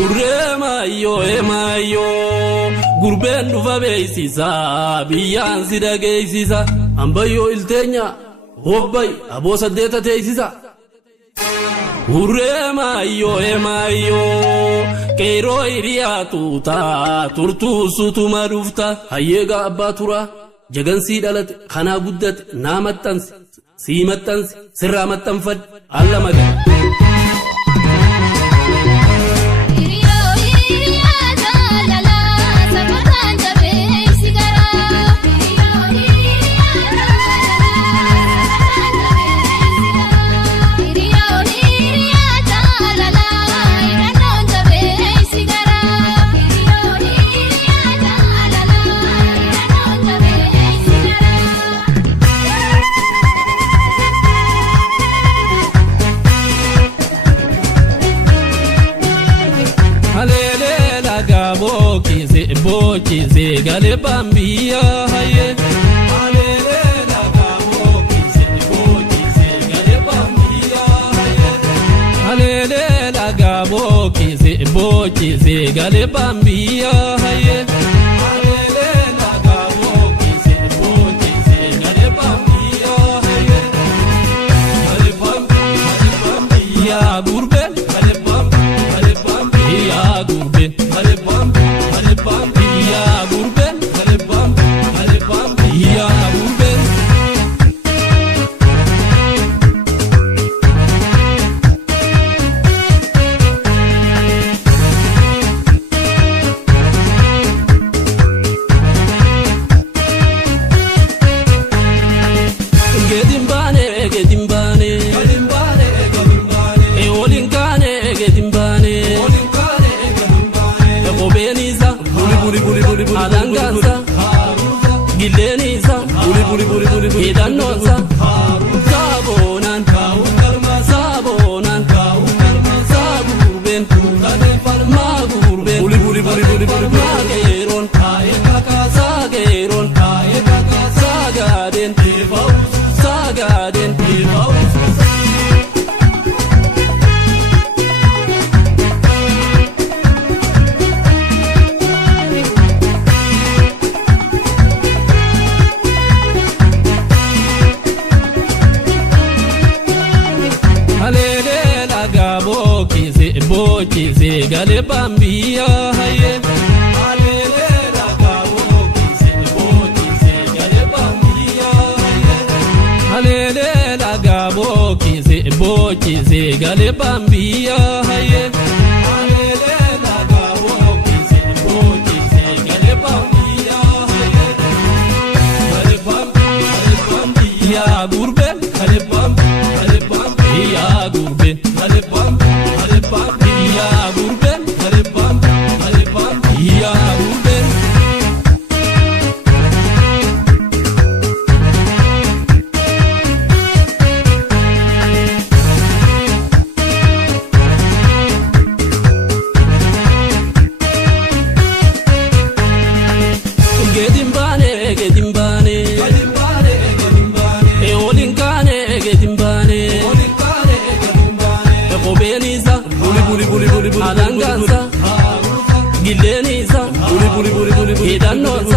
Uremayo emayo Gurben dhufa beeksisa biyyaan si dhageessisa ambayyoo ilteenya hobbay aboo saddeeta teessisa. Uremayo emayo qeeroo hiriyaa tuutaa turtuusutuma dhufta hayyeega abbaa turaa jagansii dhalate kanaa guddate naa maxxansi sii maxxansi sirraa maxxanfadhe alla magan. Bochize gale bambia haye Alelela gabokize bochize gale bambia haye Alelela gabokize bochize gale bambia haye Alelela gabokize bochize gale bambia haye Gale bambia ya gurbe gale bambia ya gurbe gale bambia ya gurben gale bam ya gurben gedimbane e olinkane gedimbane e kobeniza buli adanganza gileniza buli idanonza sabonan sagurben magurben mageron sageron sagaden bochize gale bambia haye Alelela gabokize bochize gale bambia haye Alelela gabokize bochize gale bambia haye Alelela gabokize bochize gale bambia haye Gale bambia ya gurben gale bambia ya gurben gale bambia ya gurben gale bambia ya gurben gedimbane e olinkane gedimbane e kobeniza buli adanganza gileniza buli idanonza